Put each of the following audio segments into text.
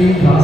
team foul.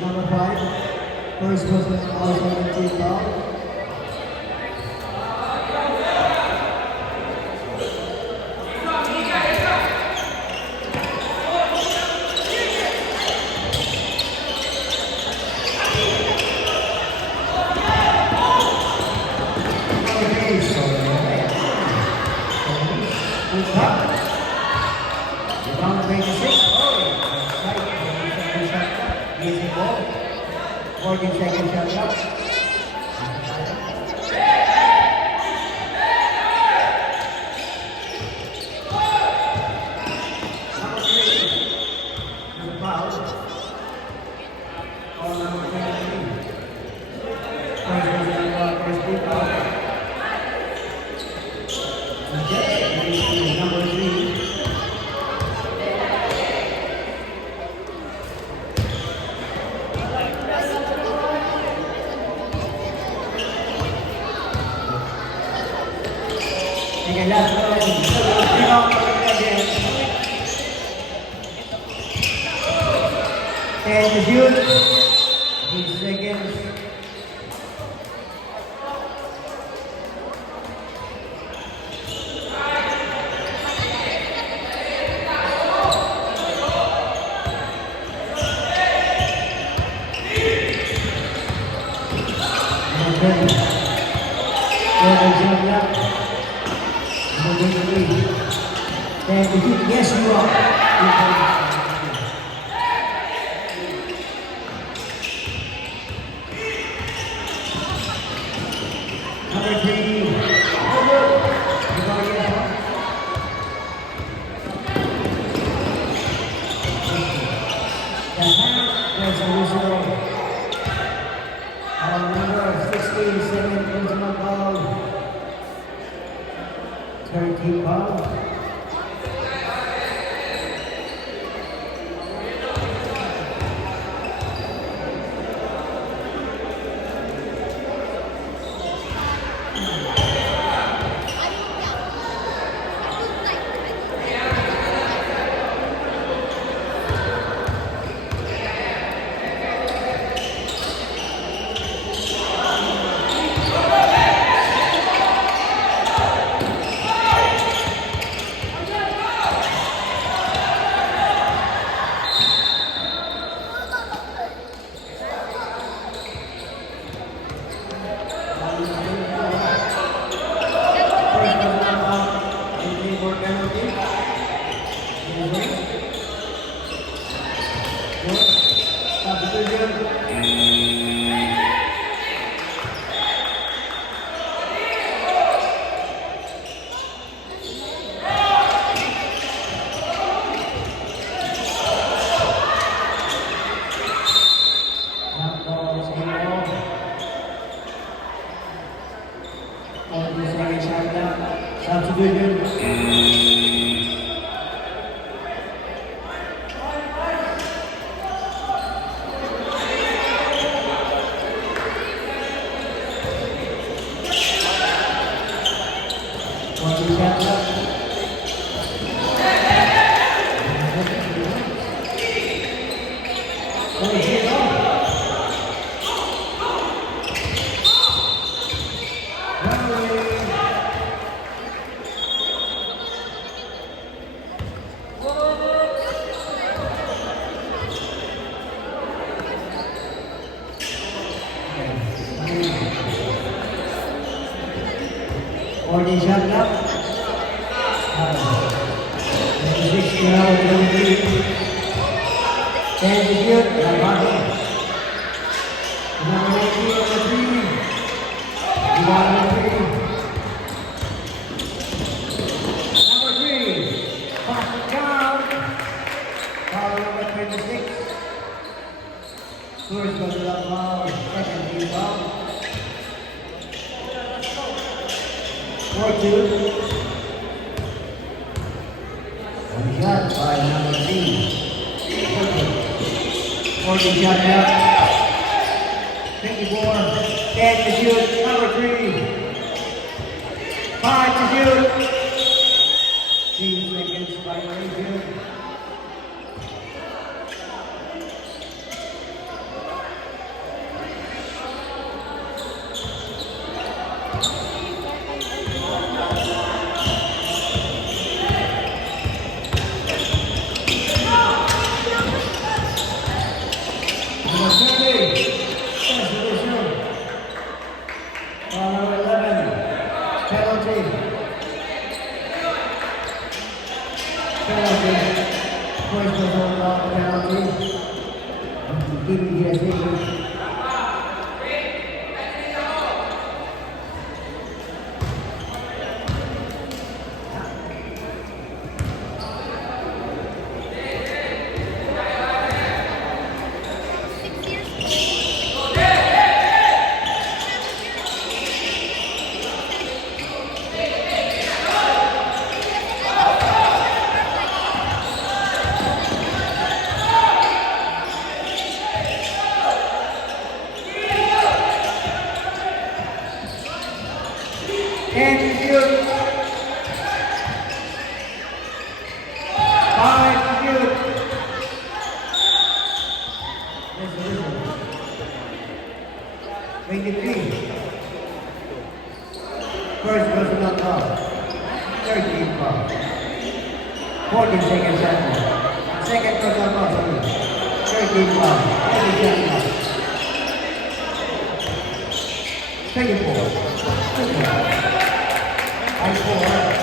Number 5, first person also in team foul. Rebound 26. Easy ball. 14 seconds shot clock. Number 3. There's a foul. Foul number 23. First team foul. Number 3. Again, last rebound again. And the shoot. 8 seconds. And the shoot, yes, you are. Number 3. Number 16, 7, personal foul. 13 foul. Or the shot clock. now is number 3. Can debut, Lavani. Number 19, number 3. Number 3. Number 3. Pass it down. Foul number 26. First goes to Lavani. Second team foul. 4-2. Shot by number 3. 40 shot out. 54. 10 to shoot. Number 3. 5 to shoot. 3 seconds by Rachel. First personal foul. 13 foul. 14 seconds left. Second personal foul, sorry. 13 foul. 30 seconds left. 24. 4.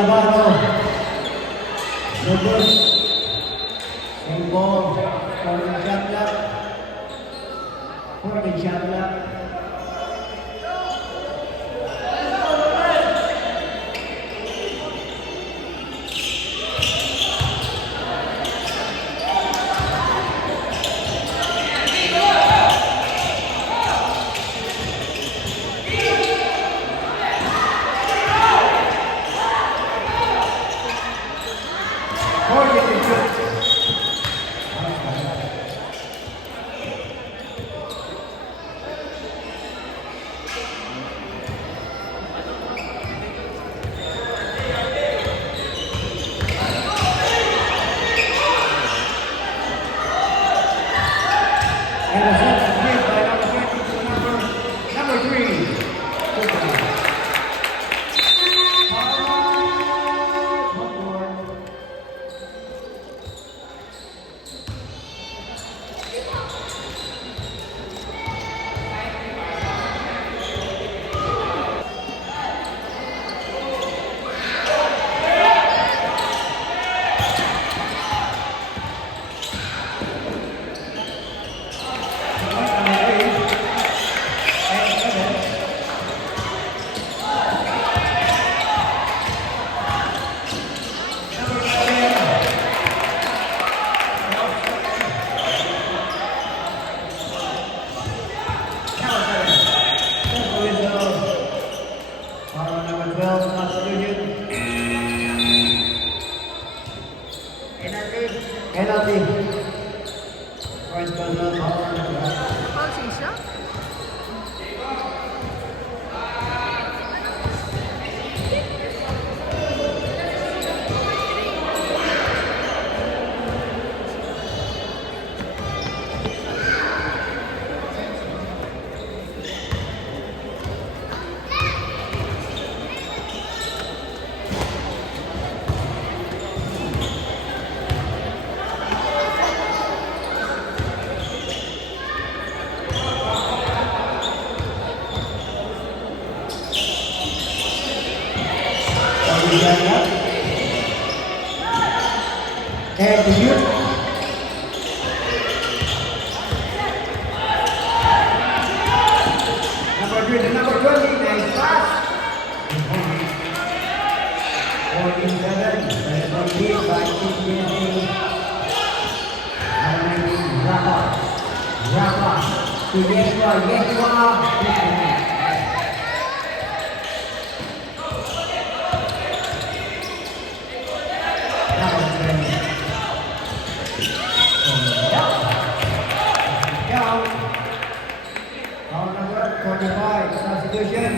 Navarro, Lopez, and ball for the shot clock. For the shot clock. stand up. And to shoot. Number 20, nice pass. 47, number 3 by TPSA. Number 19, Rafa. To Yeshua. Foul number 45, substitution.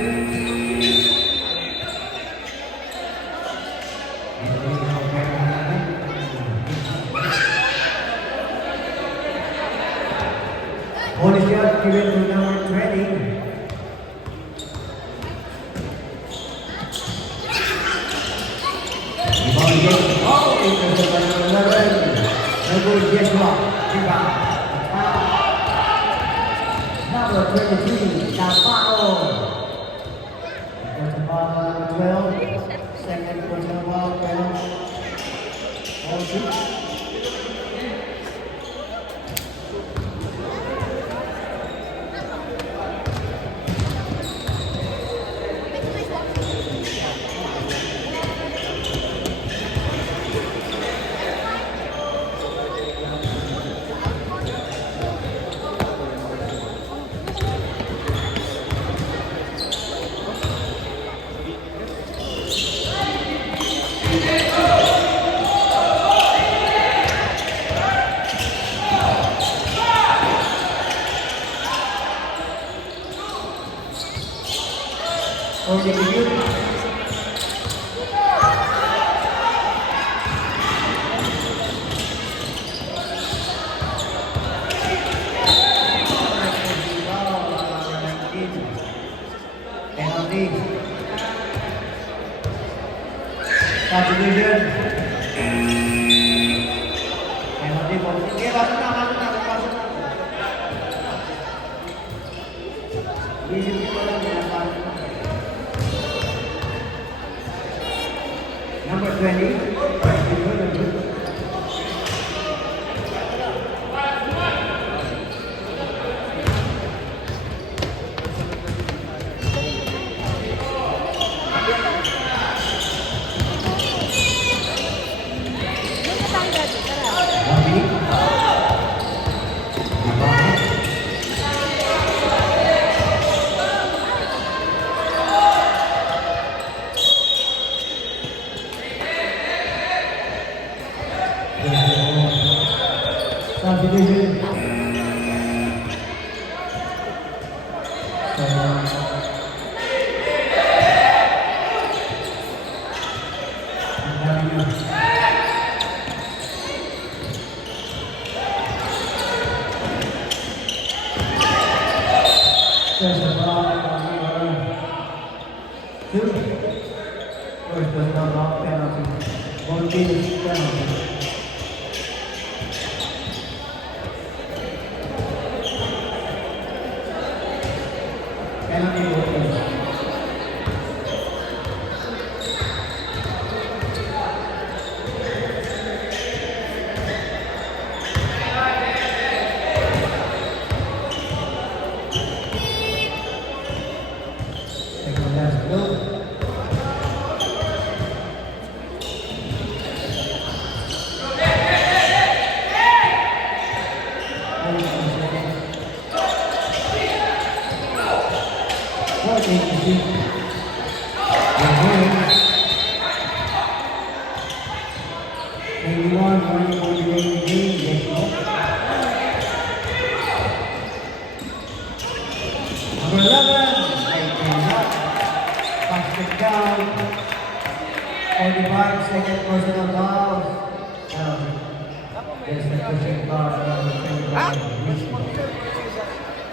Ball is just given to number 20. Oh, it was number 11. Number Yeshua. Rebound. Number 23, Navarro. Personal foul number 12. Second personal foul, 12. All six. Okay, debut. Penalty. Substitution. Penalty box. Okay, masuk na. Isip ko lang pinapasok. Number 20. Substitution. There's a ball on two. First personal foul penalty. Both teams penalty. Penalty voting. Second last goal. Number 11, basket down. 45 second personal foul. There's the pushing foul from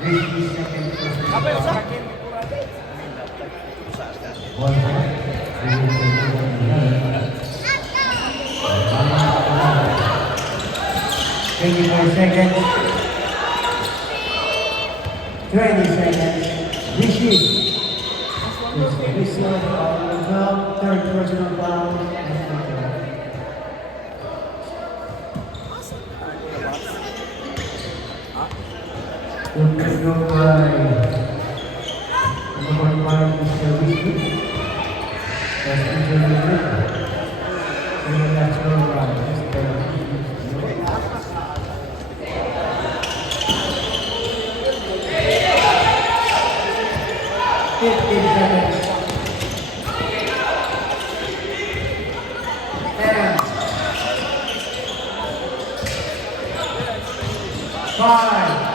Risky second personal foul. Thank you for a second. 20 seconds. Rishi. Whistle on the drum, third personal foul. Good go by number 5, Mr. Whisky. That's Mr. Whisky. And the natural run, Mr. 15 seconds. 10, 5,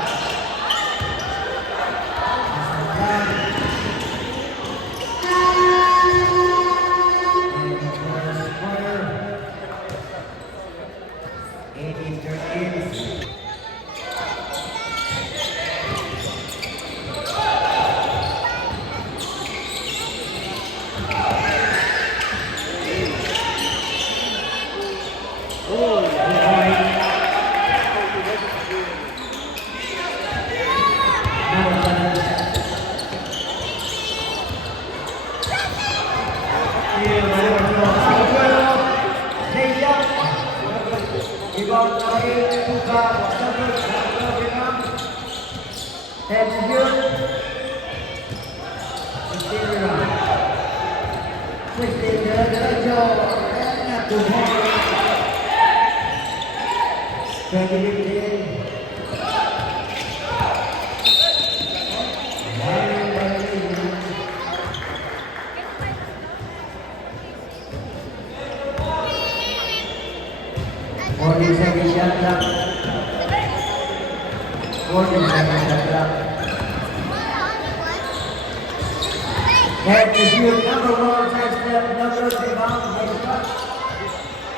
Head to shoot, number 1, side step, number 2, rebound, next shot.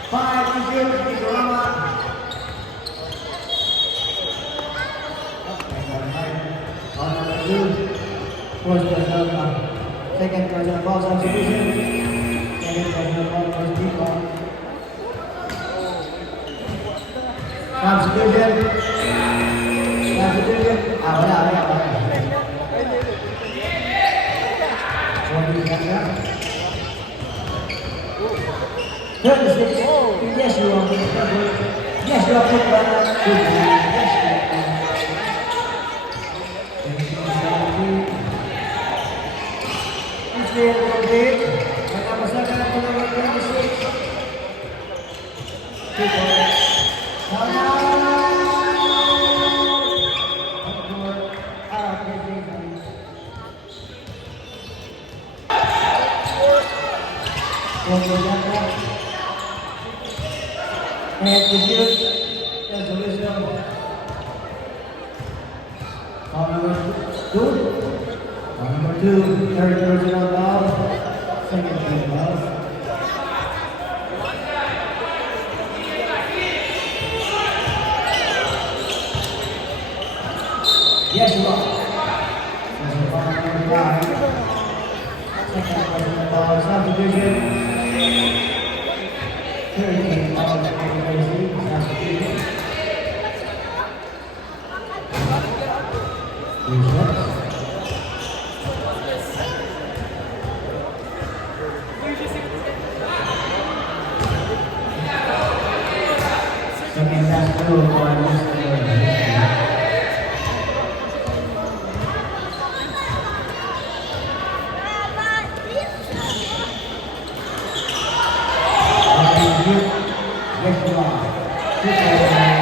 5 to shoot, Nicaragua. On number 2, first personal, second personal ball substitution, second personal ball, first rebound. Substitution, wala. 36. Yes, you are. Yes, you are put by that. Yes, you are. It's been complete. Nagkapasakan na ito ng 26. And the youth as a wisdom on number 2, third original ball, second original ball. Yes, you are. Number 5, second original ball, subdivision. 13 ball, subdivision. Second last goal for Mr. Yes, you are.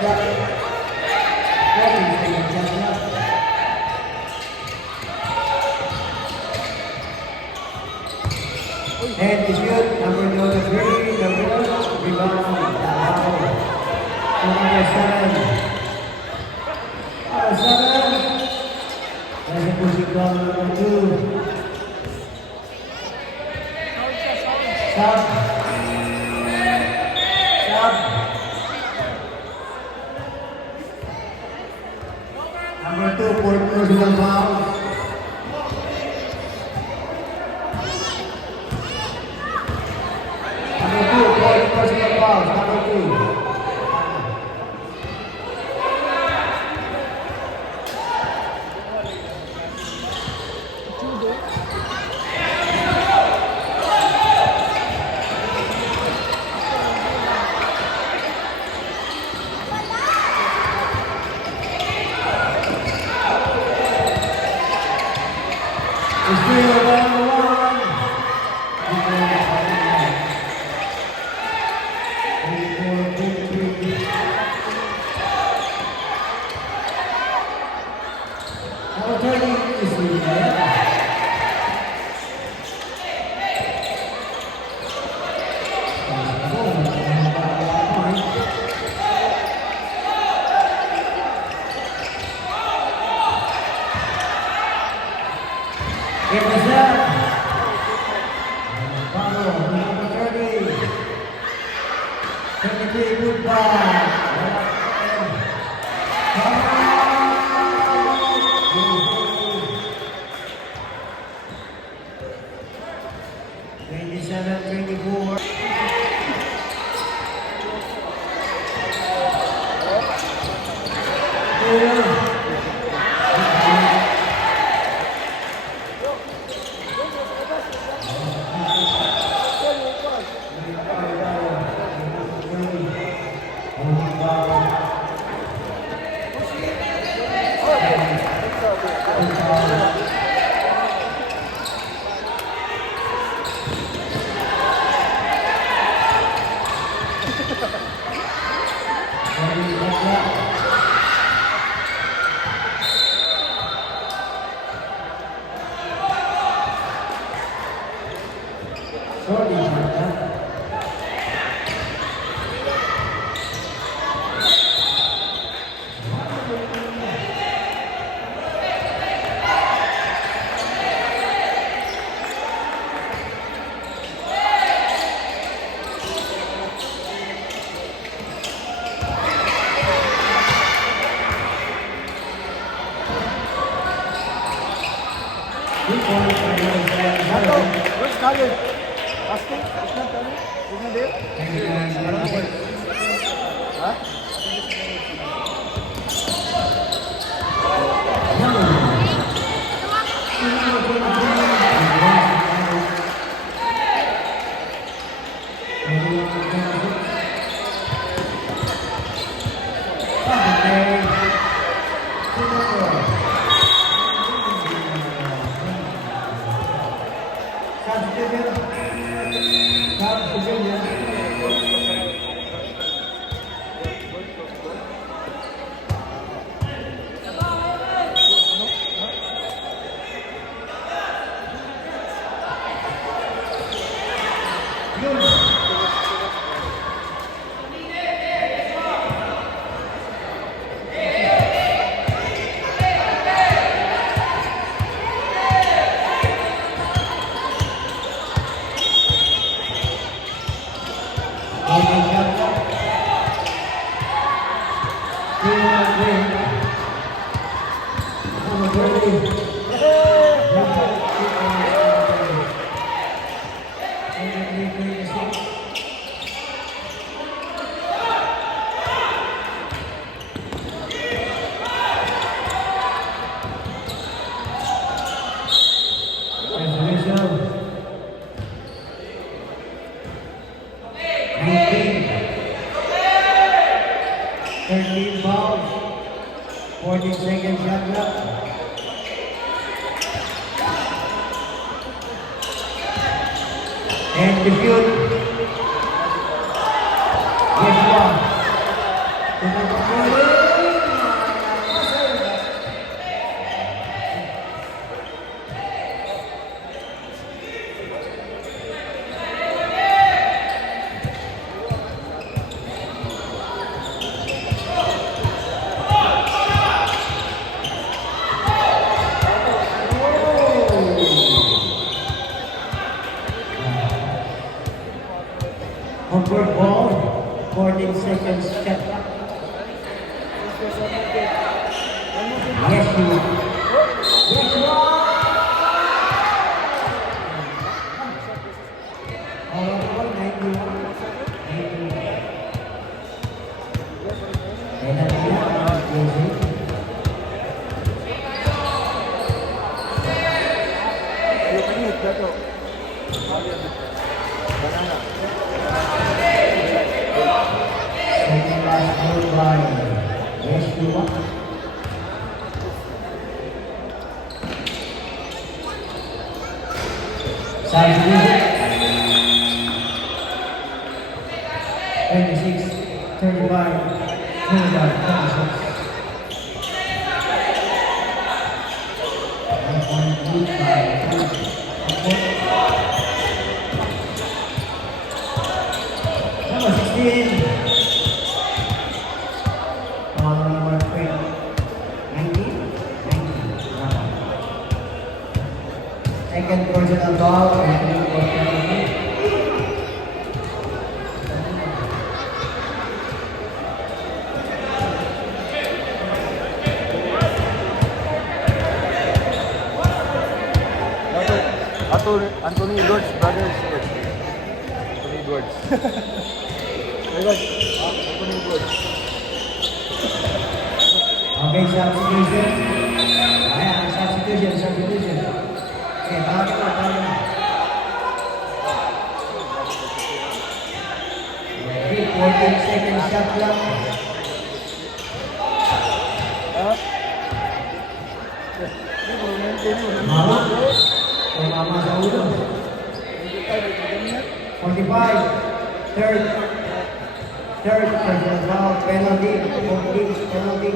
clock. 14 seconds shot clock. And to shoot, number 23, the Bulls, rebound, Davao. To number 7. Number 7. There's a pushing call, number 2. Stop. Stop. Number 2, 4 personal fouls. Number 2, 4 personal fouls. Number 2. It's still 1-1. Number 30 is in there. Give us that. Follow number 30. 23, goodbye. Twenty-seven, 24. Where's Khalid? Asking? It's not coming? It's not there? Huh? And defute. Yes, one. step up. Let's go, one more game. One more game. Yes, you are. Yes, you are. All over 91. 91. Penalty na. You can eat that too. Banana. Second last goal by Yes, you are. Substitution. 26, 35, 25, 26. 1.25. Number 16. Number 20. 19. 19. Second personal ball and penalty. Anthony Edwards, brothers. Anthony Edwards. Anthony Edwards. Okay, substitution. Ayan, substitution. Okay, tawagin na. Okay, 14 seconds shot lang. Mama. Okay, mama sa ulo. 45. Third personal foul, penalty, penalty.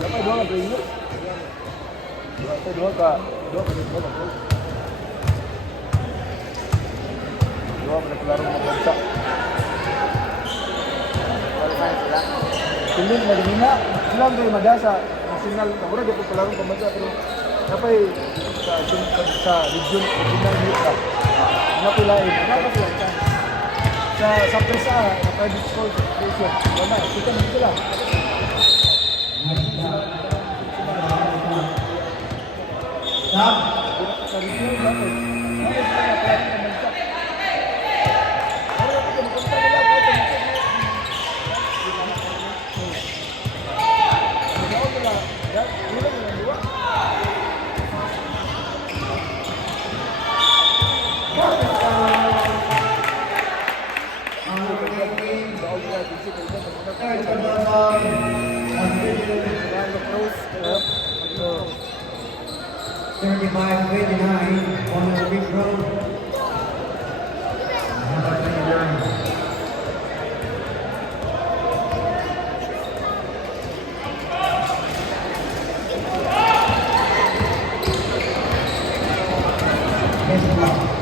Dapat dua ka ingat. Dua ka pelaro magbansa. Siling madina, silang kay madasa, national, mura gyud pelaro pambansa pero napay sa region regional nila. Napilay, sa presa, sa private school, wala, kita dito lang. Stop. Sa region lang eh. Third personal foul, substitution. 35-29 on the big road. Number 29.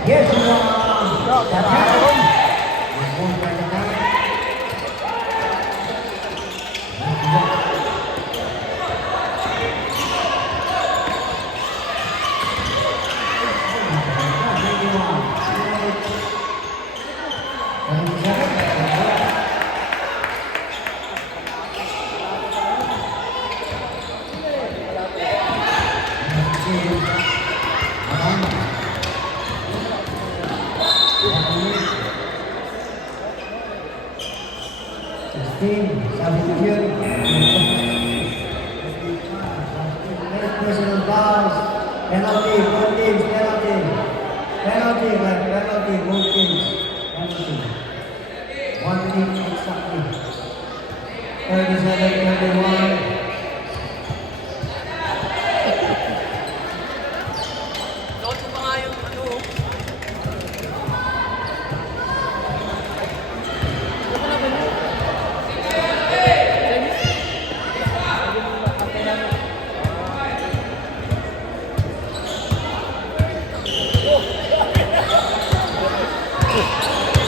Yes, you are. That's happened. Yes, one by the time. Substitution. Personal fouls. Penalty. Both teams. Penalty. Penalty. Both teams. Penalty. One team exactly. 37-31.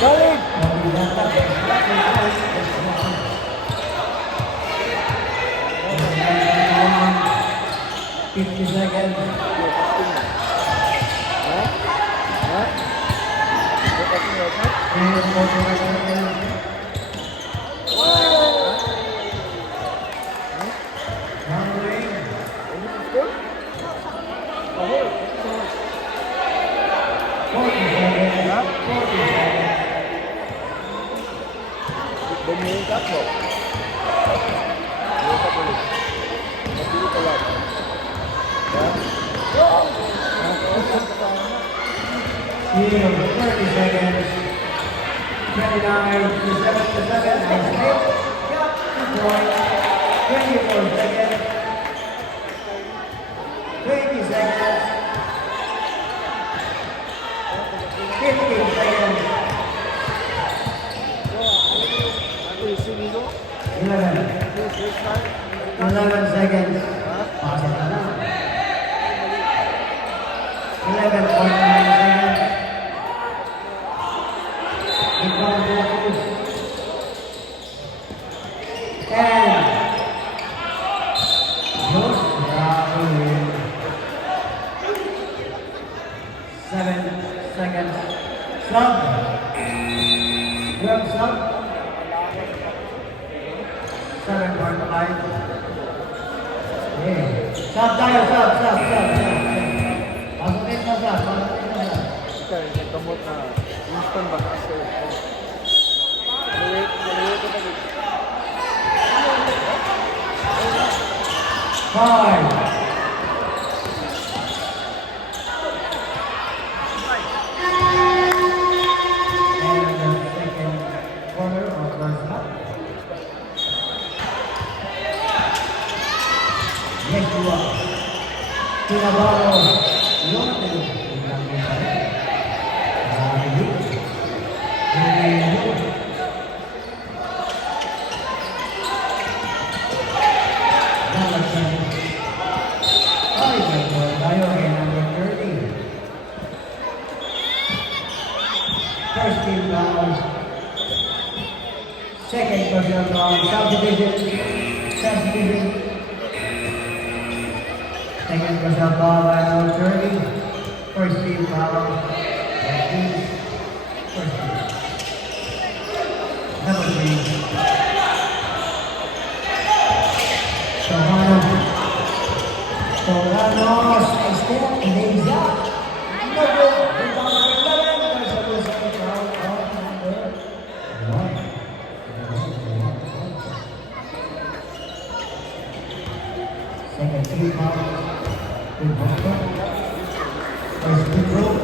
Galing! 50 seconds. Kasi nga, sir. And 41 seconds. Hungary. Ano yung score? Ako, 40 seconds. Ha? 40 seconds. Dami yung tatlo. Yung tatlo. Matili ka lang. Ha? Yield 30 seconds. 29 to 7 and 6. 24 seconds. 20 seconds. 15 seconds. Ako yung sinilo. 11. Yung first time. 11 seconds. Ha? Pasok na lang. 11.9 seconds. Ikaw focus. 10. Diyos, grabe. 7 seconds. Sub. Grab sub. 7.5. Okay. Sub tayo, sub. Pasukin na sub, pasukin na sub. Ika, yung kamot na instant ba na sa'yo? Maliwit ko na dito. 5. And the second quarter of first half. Yeshua. Tinabaro. Yote. First team round. Second personal round. Subdivision. Second personal ball by number 30. First team foul. First team. Number 3. Solanos. Esteban Leiza. Number 11. Personal second round of number 1. Second team foul. Good ball. First team foul.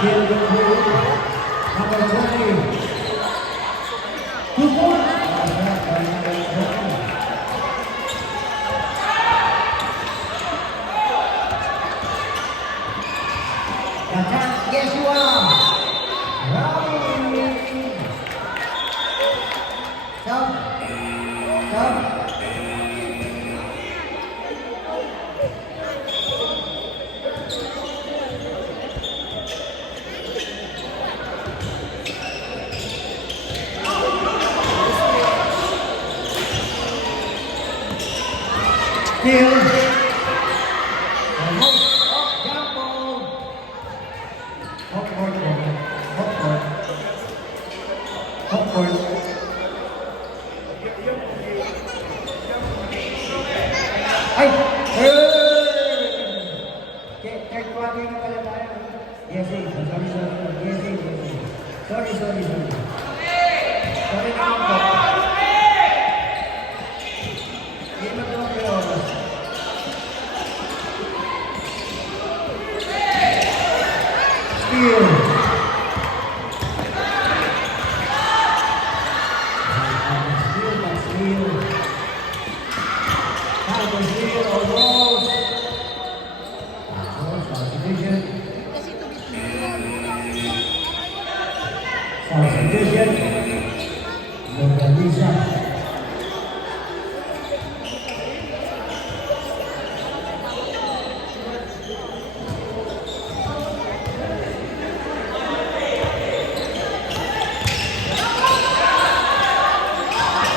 skill number 20. 2 points. That's by number 20. Attack, yes you are. Robin. Stop. Stop. Still. Jump ball. Hopcourt. Hopcourt. Hopcourt. Ay! Okay, third quarter na pala tayo. Yes, sorry. Yes, sorry. Sorry naman po. Hindi magawang pero oras. Steal. Substitution. Lisa.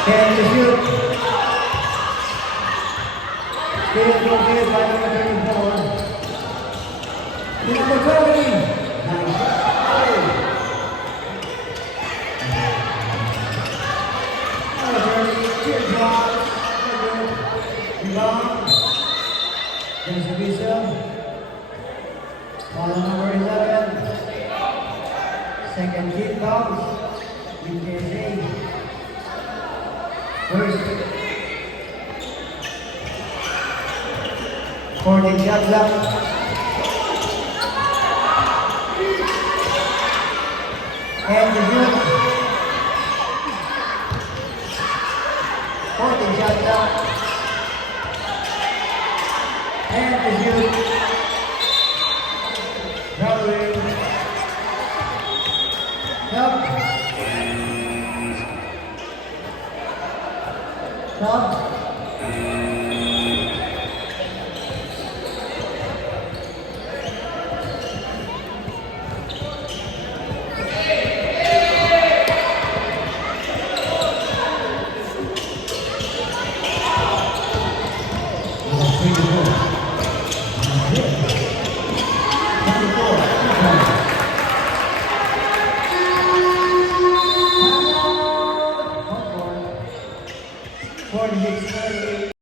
Can to shoot. Still good by number 34. Number 20. Ball number 11. Second kick bounce. UTSA. First. 40 shot clock. And the shoot. 40 shot clock. And the shoot. Traveling. Stop. Stop. For the next